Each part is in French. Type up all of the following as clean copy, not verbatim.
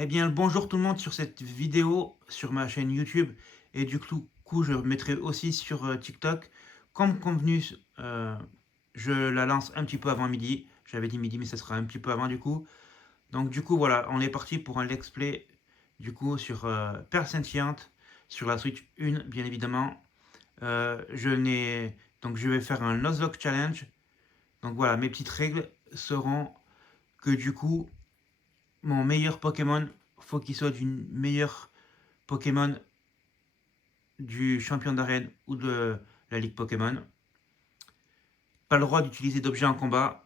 Eh bien, bonjour tout le monde sur cette vidéo sur ma chaîne YouTube et du coup je mettrai aussi sur TikTok. Comme convenu, je la lance un petit peu avant midi. J'avais dit midi mais ça sera un petit peu avant du coup. Donc du coup voilà, on est parti pour un let's play du coup sur Perle Scintillante sur la Switch 1 bien évidemment. Je n'ai donc je vais faire un Nuzlocke Challenge. Donc voilà, mes petites règles seront que du coup mon meilleur Pokémon, faut qu'il soit du meilleur Pokémon du champion d'arène ou de la Ligue Pokémon. Pas le droit d'utiliser d'objets en combat.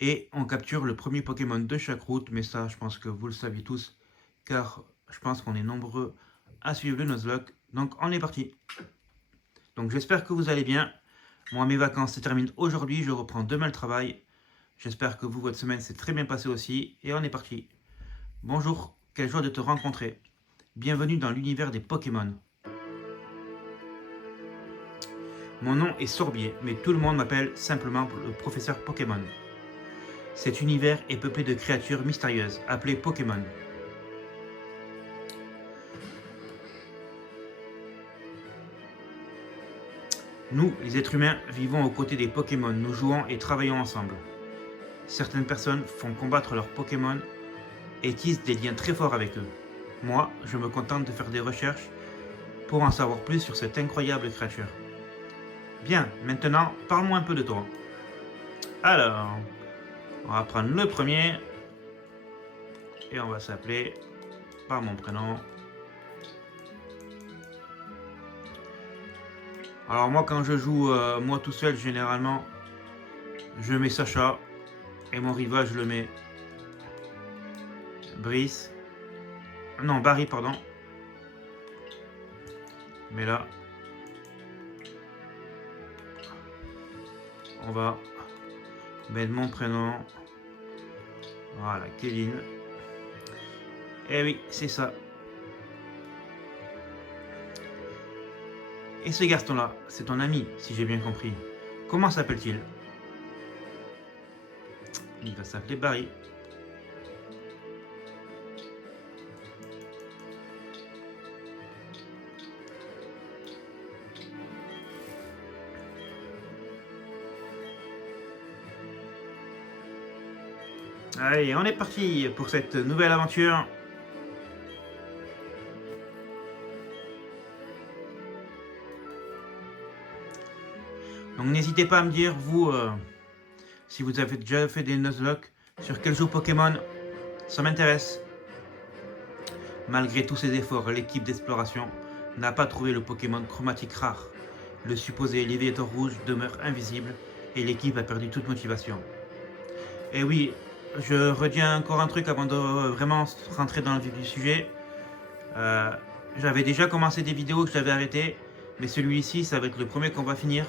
Et on capture le premier Pokémon de chaque route. Mais ça, je pense que vous le saviez tous. Car je pense qu'on est nombreux à suivre le Nuzlocke. Donc on est parti. Donc j'espère que vous allez bien. Moi, mes vacances se terminent aujourd'hui. Je reprends demain le travail. J'espère que vous, votre semaine s'est très bien passée aussi. Et on est parti. Bonjour, quelle joie de te rencontrer. Bienvenue dans l'univers des Pokémon. Mon nom est Sorbier, mais tout le monde m'appelle simplement le professeur Pokémon. Cet univers est peuplé de créatures mystérieuses, appelées Pokémon. Nous, les êtres humains, vivons aux côtés des Pokémon, nous jouons et travaillons ensemble. Certaines personnes font combattre leurs Pokémon et tissent des liens très forts avec eux. Moi, je me contente de faire des recherches pour en savoir plus sur cette incroyable créature. Bien, maintenant, parle-moi un peu de toi. Alors, on va prendre le premier et on va s'appeler par mon prénom. Alors moi quand je joue moi tout seul généralement je mets Sacha et mon rival je le mets Brice. Non Barry pardon. Mais là on va mettre mon prénom. Voilà Kevin. Et oui c'est ça. Et ce garçon là c'est ton ami si j'ai bien compris. Comment s'appelle-t-il? Il va s'appeler Barry. Allez, on est parti pour cette nouvelle aventure. Donc n'hésitez pas à me dire, vous, si vous avez déjà fait des Nuzlocke, sur quel jeu Pokémon, ça m'intéresse. Malgré tous ses efforts, l'équipe d'exploration n'a pas trouvé le Pokémon chromatique rare. Le supposé Léviator rouge demeure invisible et l'équipe a perdu toute motivation. Et oui, je retiens encore un truc avant de vraiment rentrer dans le vif du sujet. Euh, J'avais déjà commencé des vidéos que j'avais arrêtées, mais celui-ci, ça va être le premier qu'on va finir.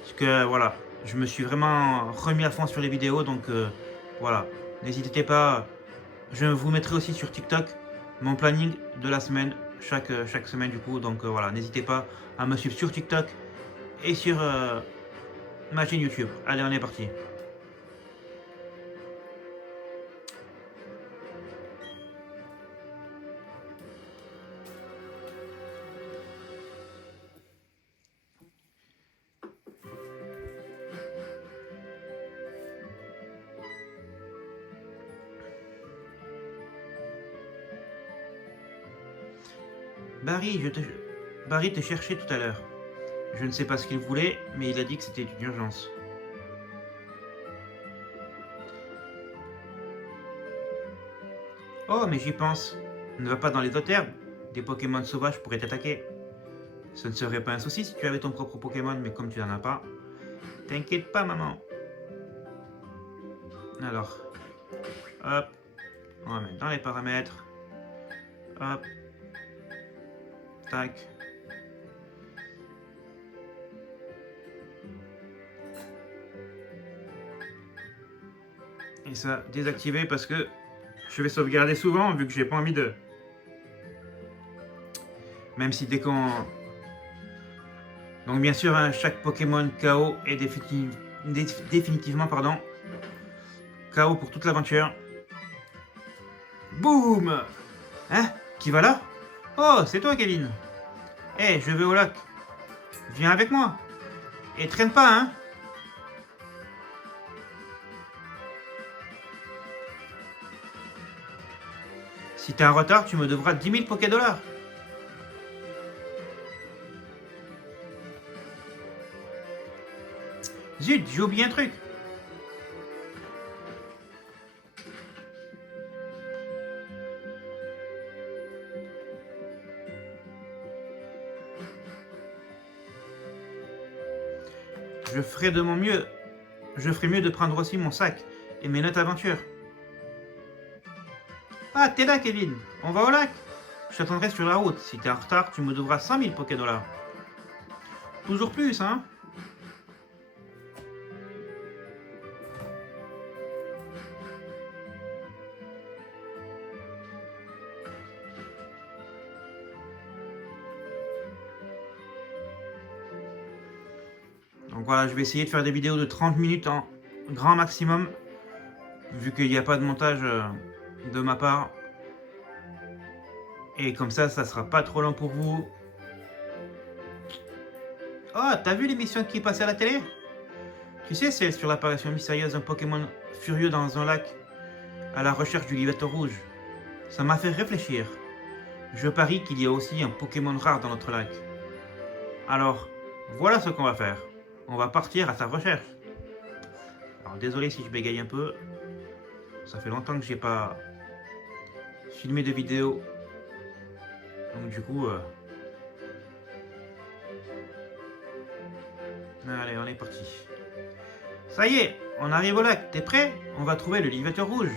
Parce que voilà, je me suis vraiment remis à fond sur les vidéos, donc voilà. N'hésitez pas, je vous mettrai aussi sur TikTok mon planning de la semaine, chaque semaine du coup, donc voilà. N'hésitez pas à me suivre sur TikTok et sur ma chaîne YouTube. Allez, on est parti. Barry, Barry te cherchait tout à l'heure. Je ne sais pas ce qu'il voulait, mais il a dit que c'était une urgence. Oh, mais j'y pense. Ne va pas dans les autres herbes. Des Pokémon sauvages pourraient t'attaquer. Ce ne serait pas un souci si tu avais ton propre Pokémon, mais comme tu n'en as pas, t'inquiète pas, maman. Alors, hop, on va mettre dans les paramètres. Hop, tac. Et ça, désactiver parce que je vais sauvegarder souvent vu que j'ai pas envie de... Même si dès qu'on... Donc bien sûr, hein, chaque Pokémon KO est définitivement KO pour toute l'aventure. Boum! Hein? Qui va là? Oh, c'est toi, Kevin. Eh, je vais au lac. Viens avec moi. Et traîne pas, hein? Si t'es en retard, tu me devras 10 000 Poké-Dollars. Zut, j'ai oublié un truc. Je ferai de mon mieux. Je ferai mieux de prendre aussi mon sac et mes notes aventures. Ah, t'es là, Kevin. On va au lac. Je t'attendrai sur la route. Si t'es en retard, tu me devras 100 000 Poké-Dollars. Toujours plus, hein? Donc voilà, je vais essayer de faire des vidéos de 30 minutes en grand maximum. Vu qu'il n'y a pas de montage de ma part. Et comme ça sera pas trop long pour vous. Oh, t'as vu l'émission qui passait à la télé? Tu sais, c'est sur l'apparition mystérieuse d'un Pokémon furieux dans un lac à la recherche du Livator rouge. Ça m'a fait réfléchir. Je parie qu'il y a aussi un Pokémon rare dans notre lac. Alors, voilà ce qu'on va faire. On va partir à sa recherche. Alors désolé si je bégaye un peu. Ça fait longtemps que j'ai pas filmé de vidéo. Donc du coup... Allez, on est parti. Ça y est, on arrive au lac. T'es prêt? On va trouver le Livator rouge.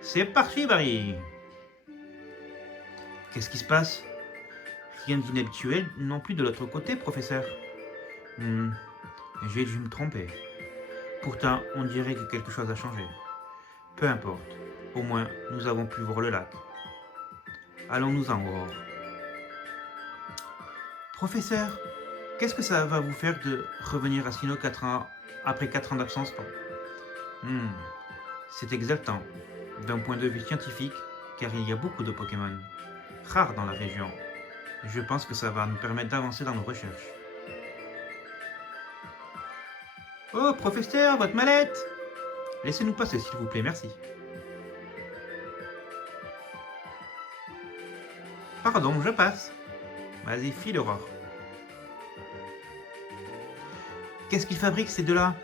C'est parti, Barry. Qu'est-ce qui se passe? Rien d'inhabituel non plus de l'autre côté, professeur. J'ai dû me tromper. Pourtant, on dirait que quelque chose a changé. Peu importe. Au moins, nous avons pu voir le lac. Allons-nous-en voir. Professeur, qu'est-ce que ça va vous faire de revenir à Sinnoh après 4 ans d'absence? C'est exaltant, d'un point de vue scientifique, car il y a beaucoup de Pokémon rares dans la région. Je pense que ça va nous permettre d'avancer dans nos recherches. Oh, professeur, votre mallette! Laissez-nous passer, s'il vous plaît, merci. Pardon, je passe. Vas-y, file, Aurore. Qu'est-ce qu'ils fabriquent, ces deux-là?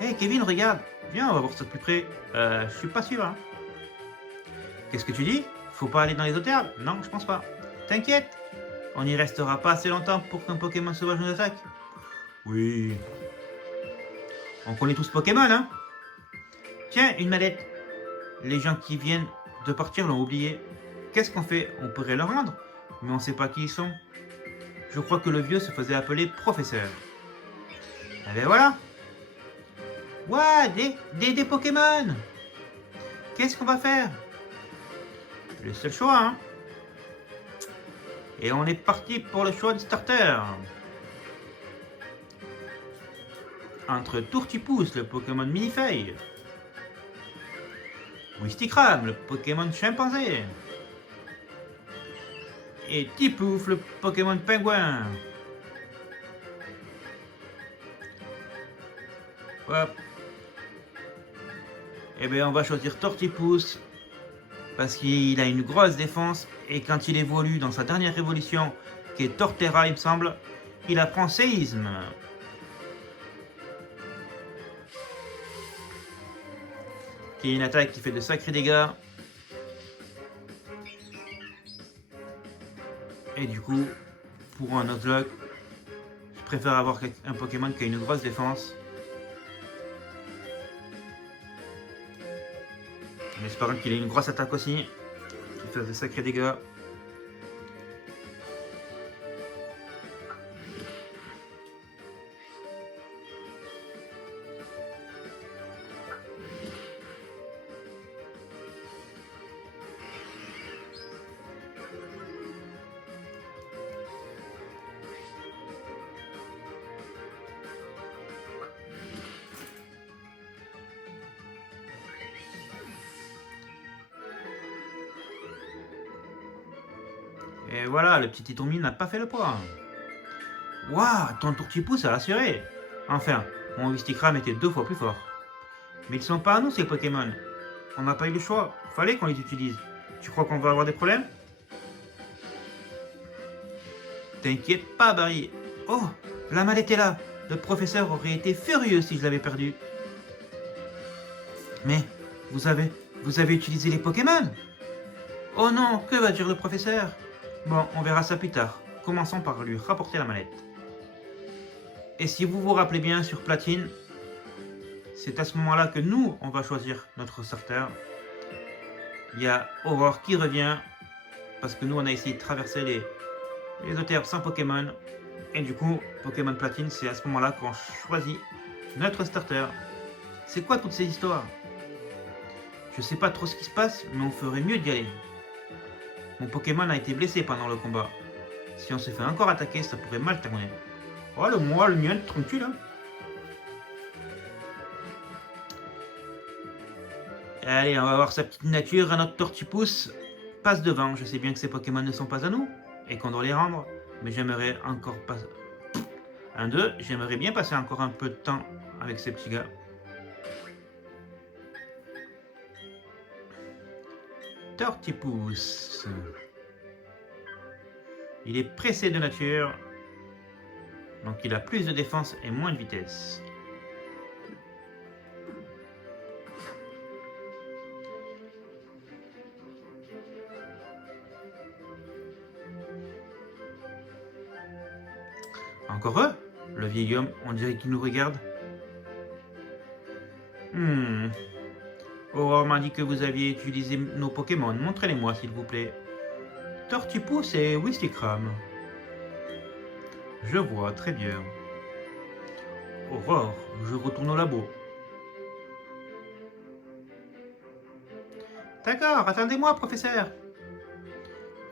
Hey, Kevin, regarde. Viens, on va voir ça de plus près. Je suis pas sûr, hein. Qu'est-ce que tu dis? Faut pas aller dans les eaux terres? Non, je pense pas. T'inquiète, on n'y restera pas assez longtemps pour qu'un Pokémon sauvage nous attaque. Oui. On connaît tous Pokémon, hein? Tiens, une mallette. Les gens qui viennent de partir l'ont oublié. Qu'est-ce qu'on fait? On pourrait leur rendre, mais on sait pas qui ils sont. Je crois que le vieux se faisait appeler professeur. Eh ben voilà. Ouah, des Pokémon. Qu'est-ce qu'on va faire? Le seul choix, hein. Et on est parti pour le choix de starter. Entre Tourtipousse, le Pokémon Minifeuille, Wistikram, le Pokémon Chimpanzé, et Tipouf, le Pokémon Pingouin. Hop. Eh bien, on va choisir Tortipousse parce qu'il a une grosse défense et quand il évolue dans sa dernière évolution, qui est Torterra, il me semble, il apprend Séisme. Qui est une attaque qui fait de sacrés dégâts. Et du coup, pour un Nuzlocke, je préfère avoir un Pokémon qui a une grosse défense. En espérant qu'il ait une grosse attaque aussi, qui fasse de sacrés dégâts. Et voilà, le petit Itomi n'a pas fait le poids. Waouh, ton tourtipousse a assuré. Enfin, mon Wistikram était 2 fois plus fort. Mais ils sont pas à nous ces Pokémon. On n'a pas eu le choix, fallait qu'on les utilise. Tu crois qu'on va avoir des problèmes? T'inquiète pas, Barry. Oh, la mallette est là. Le professeur aurait été furieux si je l'avais perdue. Mais, vous avez utilisé les Pokémon? Oh non, que va dire le professeur? Bon, on verra ça plus tard. Commençons par lui rapporter la mallette. Et si vous vous rappelez bien sur Platine, c'est à ce moment-là que nous, on va choisir notre starter. Il y a Aurore qui revient, parce que nous, on a essayé de traverser les Euterpes sans Pokémon. Et du coup, Pokémon Platine, c'est à ce moment-là qu'on choisit notre starter. C'est quoi toutes ces histoires? Je sais pas trop ce qui se passe, mais on ferait mieux d'y aller. Mon Pokémon a été blessé pendant le combat. Si on se fait encore attaquer, ça pourrait mal terminer. Oh, le mien, tranquille. Hein. Allez, on va voir sa petite nature. Un autre Tortipousse passe devant. Je sais bien que ces Pokémon ne sont pas à nous et qu'on doit les rendre. Mais j'aimerais encore pas... j'aimerais bien passer encore un peu de temps avec ces petits gars. Tortipousse. Il est pressé de nature. Donc il a plus de défense et moins de vitesse. Encore eux? Le vieil homme, on dirait qu'il nous regarde. Aurore m'a dit que vous aviez utilisé nos Pokémon. Montrez-les-moi, s'il vous plaît. Tortipousse et Wistikram. Je vois, très bien. Aurore, je retourne au labo. D'accord, attendez-moi, professeur.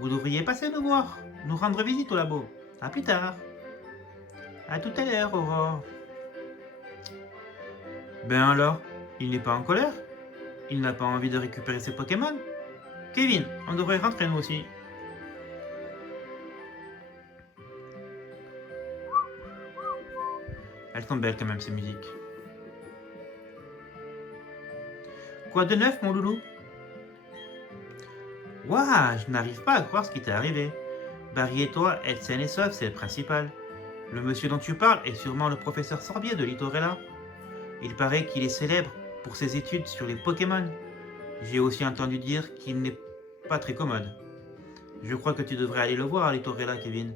Vous devriez passer nous voir, nous rendre visite au labo. À plus tard. À tout à l'heure, Aurore. Ben alors, il n'est pas en colère? Il n'a pas envie de récupérer ses Pokémon? Kevin, on devrait rentrer nous aussi. Elles sont belles quand même ces musiques. Quoi de neuf, mon loulou? Waouh, je n'arrive pas à croire ce qui t'est arrivé. Barry et toi êtes sains et saufs, c'est le principal. Le monsieur dont tu parles est sûrement le professeur Sorbier de Litorella. Il paraît qu'il est célèbre pour ses études sur les Pokémon. J'ai aussi entendu dire qu'il n'est pas très commode. Je crois que tu devrais aller le voir à Litorella, Kevin.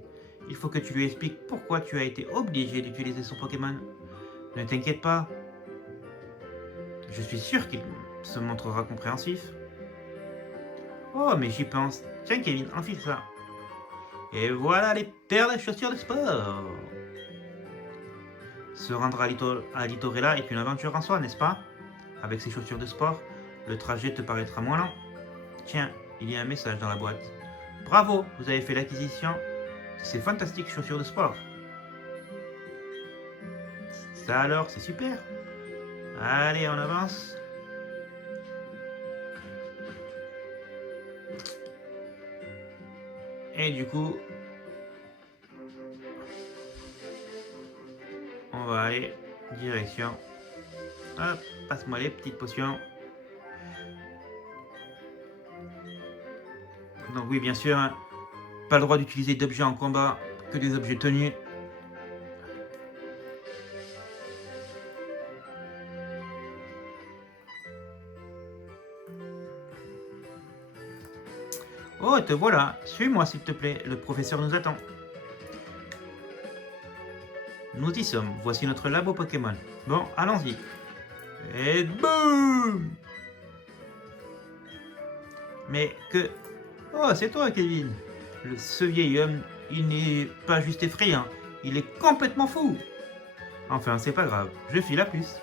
Il faut que tu lui expliques pourquoi tu as été obligé d'utiliser son Pokémon. Ne t'inquiète pas. Je suis sûr qu'il se montrera compréhensif. Oh, mais j'y pense. Tiens, Kevin, enfile ça. Et voilà les paires de chaussures de sport. Se rendre à Litorella est une aventure en soi, n'est-ce pas? Avec ces chaussures de sport, le trajet te paraîtra moins lent. Tiens, il y a un message dans la boîte. Bravo, vous avez fait l'acquisition de ces fantastiques chaussures de sport. Ça alors, c'est super. Allez, on avance. Et du coup, on va aller direction. Hop, passe-moi les petites potions. Donc oui, bien sûr, hein, pas le droit d'utiliser d'objets en combat, que des objets tenus. Oh, te voilà. Suis-moi, s'il te plaît. Le professeur nous attend. Nous y sommes. Voici notre labo Pokémon. Bon, allons-y. Et boum! Mais que... Oh, c'est toi, Kevin. Ce vieil homme, il n'est pas juste effrayant. Il est complètement fou. Enfin, c'est pas grave. Je file la puce.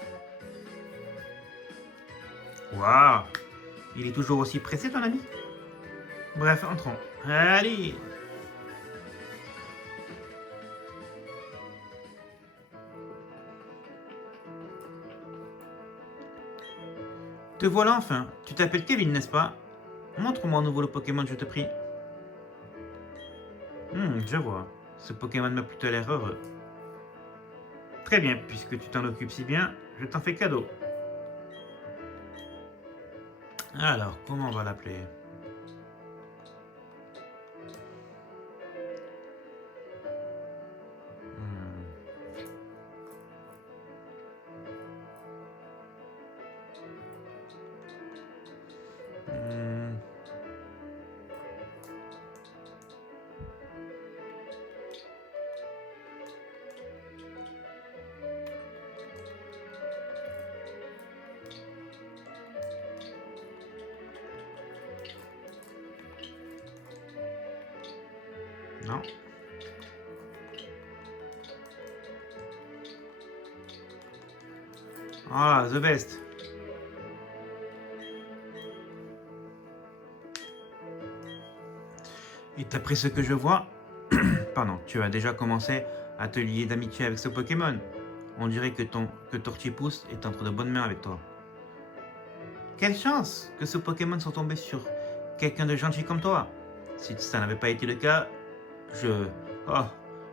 Waouh! Il est toujours aussi pressé, ton ami? Bref, entrons. Allez! Te voilà enfin. Tu t'appelles Kevin, n'est-ce pas? Montre-moi à nouveau le Pokémon, je te prie. Je vois. Ce Pokémon m'a plutôt l'air heureux. Très bien, puisque tu t'en occupes si bien, je t'en fais cadeau. Alors, comment on va l'appeler? Hmm. Hmm. Non. Ah, the best. Et d'après ce que je vois, pardon, tu as déjà commencé à te lier d'amitié avec ce Pokémon. On dirait que Torchipousse est entre de bonnes mains avec toi. Quelle chance que ce Pokémon soit tombé sur quelqu'un de gentil comme toi. Si ça n'avait pas été le cas, je... Oh,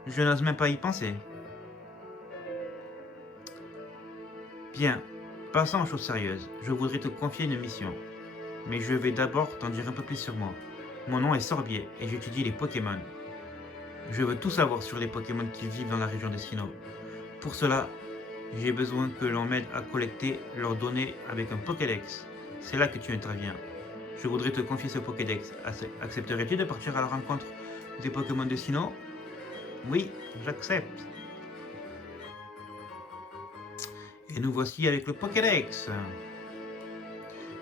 je n'ose même pas y penser. Bien, passons aux choses sérieuses. Je voudrais te confier une mission. Mais je vais d'abord t'en dire un peu plus sur moi. Mon nom est Sorbier et j'étudie les Pokémon. Je veux tout savoir sur les Pokémon qui vivent dans la région de Sinnoh. Pour cela, j'ai besoin que l'on m'aide à collecter leurs données avec un Pokédex. C'est là que tu interviens. Je voudrais te confier ce Pokédex. Accepterais-tu de partir à la rencontre des Pokémon de Sinnoh? Oui, j'accepte. Et nous voici avec le Pokédex.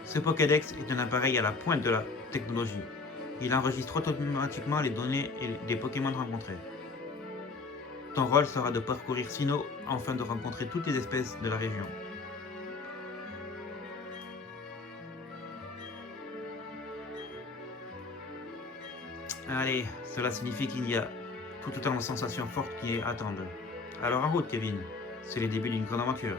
Ce Pokédex est un appareil à la pointe de la technologie. Il enregistre automatiquement les données des Pokémon rencontrés. Ton rôle sera de parcourir Sinnoh afin de rencontrer toutes les espèces de la région. Allez, cela signifie qu'il y a tout autant de sensations fortes qui attendent. Alors en route, Kevin. C'est le début d'une grande aventure.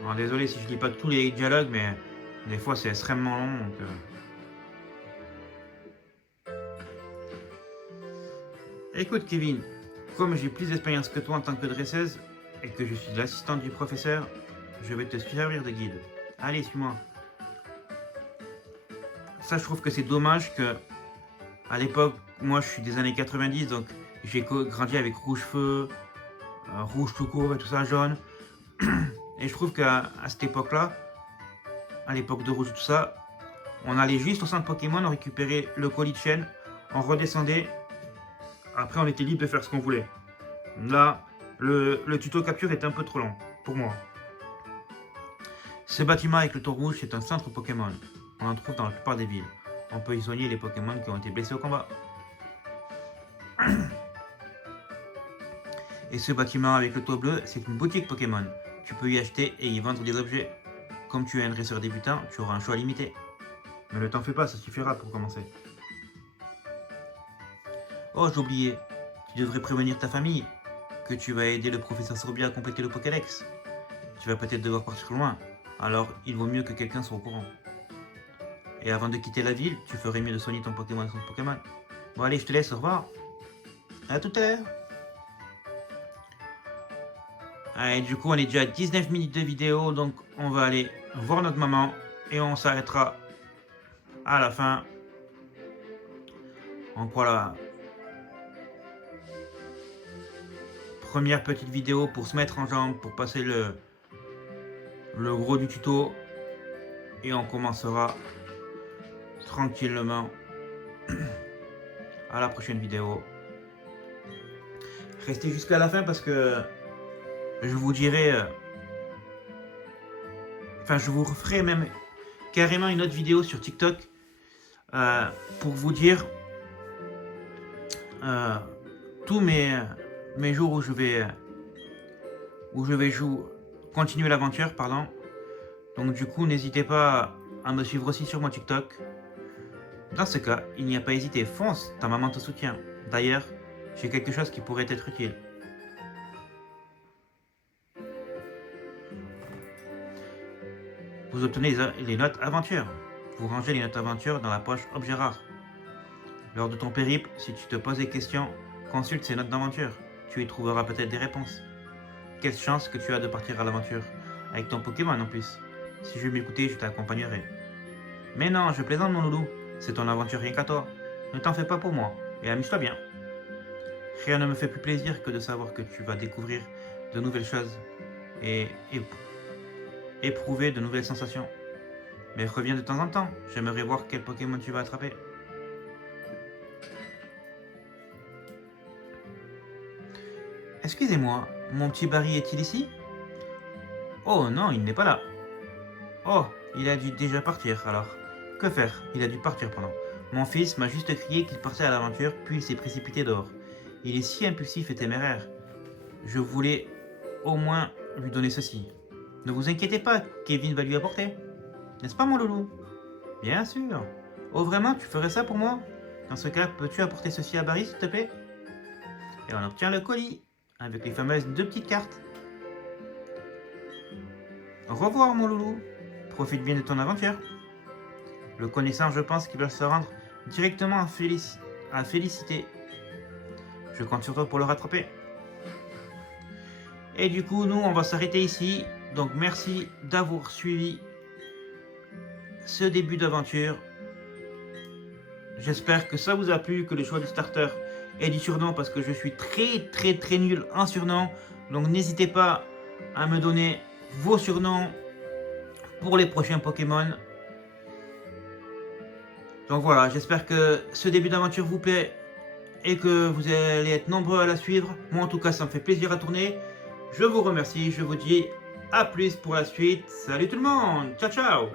Alors, désolé si je lis pas tous les dialogues, mais des fois c'est extrêmement long. Donc, Écoute, Kevin, comme j'ai plus d'expérience que toi en tant que dresseuse et que je suis l'assistante du professeur, je vais te servir de guide. Allez, suis-moi. Ça, je trouve que c'est dommage que, à l'époque, moi je suis des années 90, donc j'ai grandi avec rouge feu, rouge tout court et tout ça, jaune. Et je trouve qu'à cette époque-là, à l'époque de rouge et tout ça, on allait juste au centre Pokémon, on récupérait le colis de chaîne, on redescendait, après on était libre de faire ce qu'on voulait. Là, le tuto capture est un peu trop long, pour moi. Ce bâtiment avec le tour rouge, c'est un centre Pokémon. On en trouve dans la plupart des villes. On peut y soigner les Pokémon qui ont été blessés au combat. Et ce bâtiment avec le toit bleu, c'est une boutique Pokémon. Tu peux y acheter et y vendre des objets. Comme tu es un dresseur débutant, tu auras un choix limité. Mais ne t'en fais pas, ça suffira pour commencer. Oh, j'ai oublié. Tu devrais prévenir ta famille que tu vas aider le professeur Sorbia à compléter le Pokédex. Tu vas peut-être devoir partir loin. Alors, il vaut mieux que quelqu'un soit au courant. Et avant de quitter la ville, tu ferais mieux de soigner ton Pokémon et son Pokémon. Bon allez, je te laisse, au revoir. À tout à l'heure. Allez, du coup, on est déjà à 19 minutes de vidéo, donc on va aller voir notre maman et on s'arrêtera à la fin. Donc voilà. Première petite vidéo pour se mettre en jambe, pour passer le gros du tuto. Et on commencera tranquillement à la prochaine vidéo. Restez jusqu'à la fin parce que je vous dirai... Enfin, je vous referai même carrément une autre vidéo sur TikTok pour vous dire tous mes jours où je vais continuer l'aventure, pardon. Donc du coup, n'hésitez pas à me suivre aussi sur mon TikTok. Dans ce cas, il n'y a pas hésité, fonce, ta maman te soutient. D'ailleurs, j'ai quelque chose qui pourrait être utile. Vous obtenez les notes aventure. Vous rangez les notes aventure dans la poche objet rare. Lors de ton périple, si tu te poses des questions, consulte ces notes d'aventure. Tu y trouveras peut-être des réponses. Quelle chance que tu as de partir à l'aventure, avec ton Pokémon en plus. Si je veux m'écouter, je t'accompagnerai. Mais non, je plaisante mon loulou, c'est ton aventure rien qu'à toi. Ne t'en fais pas pour moi, et amuse-toi bien. Rien ne me fait plus plaisir que de savoir que tu vas découvrir de nouvelles choses et éprouver de nouvelles sensations. Mais reviens de temps en temps, j'aimerais voir quel Pokémon tu vas attraper. Excusez-moi, mon petit Barry est-il ici? Oh non, il n'est pas là. Oh, il a dû déjà partir alors. Que faire? Il a dû partir pendant. Mon fils m'a juste crié qu'il partait à l'aventure, puis il s'est précipité dehors. Il est si impulsif et téméraire. Je voulais au moins lui donner ceci. Ne vous inquiétez pas, Kevin va lui apporter. N'est-ce pas mon loulou? Bien sûr. Oh vraiment, tu ferais ça pour moi? Dans ce cas, peux-tu apporter ceci à Barry s'il te plaît? Et on obtient le colis, avec les fameuses 2 petites cartes. Au revoir mon loulou. Profite bien de ton aventure. Le connaissant, je pense qu'il va se rendre directement à Félicité. Je compte sur toi pour le rattraper. Et du coup, nous, on va s'arrêter ici. Donc, merci d'avoir suivi ce début d'aventure. J'espère que ça vous a plu, que le choix du starter et du surnom, parce que je suis très nul en surnom. Donc, n'hésitez pas à me donner vos surnoms pour les prochains Pokémon. Donc voilà, j'espère que ce début d'aventure vous plaît et que vous allez être nombreux à la suivre. Moi en tout cas, ça me fait plaisir à tourner. Je vous remercie, je vous dis à plus pour la suite. Salut tout le monde, ciao ciao.